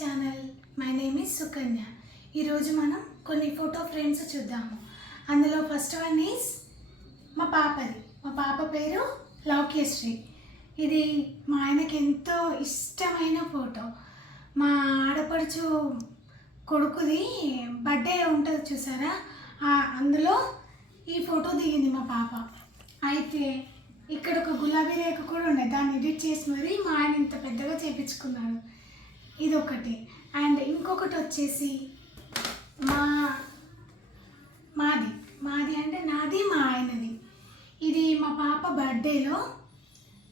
Channel. My name is Sukanya. ఈరోజు మనం కొన్ని ఫోటో ఫ్రేమ్స్ చూద్దాము. అందులో ఫస్ట్ వన్ ఈజ్ మా పాపది. మా పాప పేరు లౌక్యశ్రీ. ఇది మా ఆయనకి ఎంతో ఇష్టమైన ఫోటో. మా ఆడపడుచు కొడుకుది బర్త్డే ఉంటుంది చూసారా, అందులో ఈ ఫోటో దిగింది మా పాప. అయితే ఇక్కడ ఒక గులాబీ రేఖ కూడా ఉండే, దాన్ని ఎడిట్ చేసి మరి మా ఆయన ఇంత పెద్దగా చేయించుకున్నాడు. ఇది ఒకటి. అండ్ ఇంకొకటి వచ్చేసి మాది అంటే నాది మా ఆయనది. ఇది మా పాప బర్త్డేలో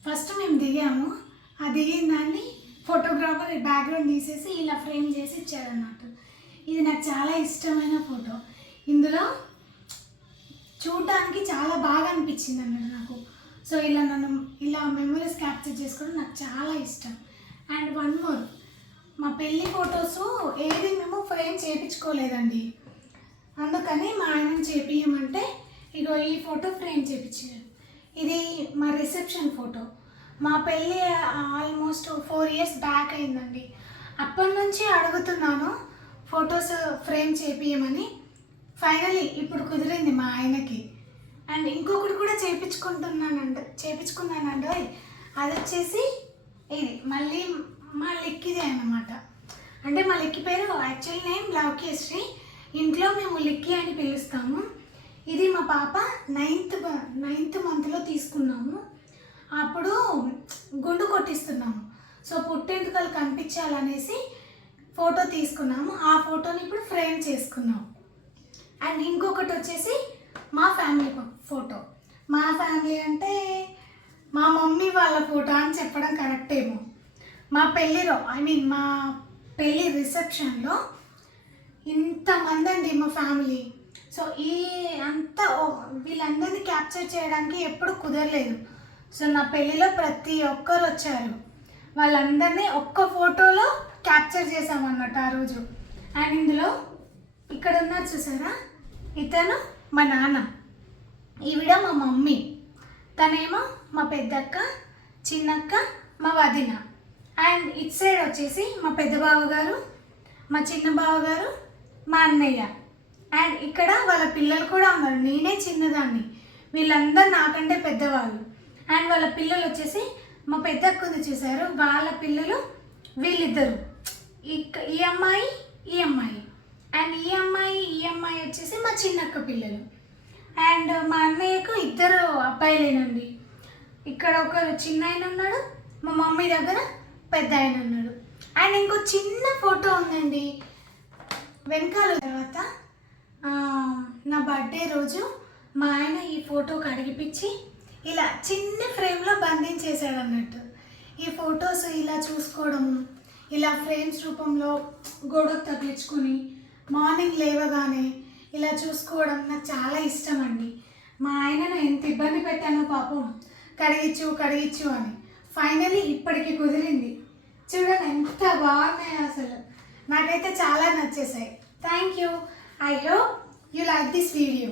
ఫస్ట్ మేము దిగాము. ఆ దిగిన దాన్ని ఫోటోగ్రాఫర్ బ్యాక్గ్రౌండ్ తీసేసి ఇలా ఫ్రేమ్ చేసి ఇచ్చారన్నట్టు. ఇది నాకు చాలా ఇష్టమైన ఫోటో. ఇందులో చూడడానికి చాలా బాగా అనిపించింది అన్నట్టు నాకు. సో ఇలా మెమరీస్ క్యాప్చర్ చేసుకోవడం నాకు చాలా ఇష్టం. అండ్ వన్ మోర్, మా పెళ్ళి ఫొటోస్ ఏది మేము ఫ్రేమ్ చేయించుకోలేదండి. అందుకని మా ఆయనను చేపించమంటే ఇగో ఈ ఫోటో ఫ్రేమ్ చేయించారు. ఇది మా రిసెప్షన్ ఫోటో. మా పెళ్ళి ఆల్మోస్ట్ 4 years బ్యాక్ అయిందండి. అప్పటి నుంచి అడుగుతున్నాను ఫొటోస్ ఫ్రేమ్ చేయించమని. ఫైనలీ ఇప్పుడు కుదిరింది మా ఆయనకి. అండ్ ఇంకొకటి కూడా చేయించుకున్నానండి. అది వచ్చేసి ఇది మళ్ళీ మా లిక్కిదే అన్నమాట. అంటే మా లిక్కి పేరు యాక్చువల్ నేమ్ లౌక్యశ్రీ. ఇంట్లో మేము లిక్కి అని పిలుస్తాము. ఇది మా పాప 9th monthలో తీసుకున్నాము. అప్పుడు గుండు కొట్టిస్తున్నాము. సో పుట్టెంటుకలు కనిపించాలనేసి ఫోటో తీసుకున్నాము. ఆ ఫోటోని ఇప్పుడు ఫ్రేమ్ చేసుకున్నాము. అండ్ ఇంకొకటి వచ్చేసి మా ఫ్యామిలీ ఫోటో. మా ఫ్యామిలీ అంటే మా మమ్మీ వాళ్ళ ఫోటో అని చెప్పడం కరెక్ట్ ఏమో. మా పెళ్ళిలో మా పెళ్ళి రిసెప్షన్లో ఇంతమంది అండి మా ఫ్యామిలీ. సో వీళ్ళందరినీ క్యాప్చర్ చేయడానికి ఎప్పుడు కుదరలేదు. సో నా పెళ్ళిలో ప్రతి ఒక్కరు వచ్చారు. వాళ్ళందరినీ ఒక్క ఫోటోలో క్యాప్చర్ చేసామన్నట్టు ఆ రోజు. అండ్ ఇందులో ఇక్కడ ఉన్నారు చూసారా, ఇతను మా నాన్న, ఈవిడ మా మమ్మీ, తనేమో మా పెద్దక్క, చిన్నక్క, మా వదిన. అండ్ ఇటు సైడ్ వచ్చేసి మా పెద్ద బావగారు, మా చిన్న బావగారు, మా అన్నయ్య. అండ్ ఇక్కడ వాళ్ళ పిల్లలు కూడా ఉన్నారు. నేనే చిన్నదాన్ని, వీళ్ళందరూ నాకంటే పెద్దవాళ్ళు. అండ్ వాళ్ళ పిల్లలు వచ్చేసి మా పెద్దక్కని చూసారు, వాళ్ళ పిల్లలు వీళ్ళిద్దరు, ఈ అమ్మాయి ఈ అమ్మాయి. అండ్ ఈ అమ్మాయి వచ్చేసి మా చిన్నక్క పిల్లలు. అండ్ మా అన్నయ్యకు 2 అబ్బాయిలేనండి. ఇక్కడ ఒకరు చిన్న ఆయన ఉన్నాడు, మా మమ్మీ దగ్గర పెద్ద ఆయన ఉన్నాడు. అండ్ ఇంకో చిన్న ఫోటో ఉందండి వెనకాల. తర్వాత నా బర్త్డే రోజు మా ఆయన ఈ ఫోటో కడిగిపించి ఇలా చిన్న ఫ్రేమ్లో బంధించేశాడు అన్నట్టు. ఈ ఫొటోస్ ఇలా చూసుకోవడము, ఇలా ఫ్రేమ్స్ రూపంలో గోడకు తగిలించుకొని మార్నింగ్ లేవగానే ఇలా చూసుకోవడం నాకు చాలా ఇష్టం అండి. మా ఆయనను ఎంత ఇబ్బంది పెట్టానో పాపం, కడిగిచ్చు అని. ఫైనలీ ఇప్పటికి కుదిరింది. చూడండి ఎంత బాగున్నాయి అసలు. నాకైతే చాలా నచ్చేసాయి. Thank you. I hope you like this video.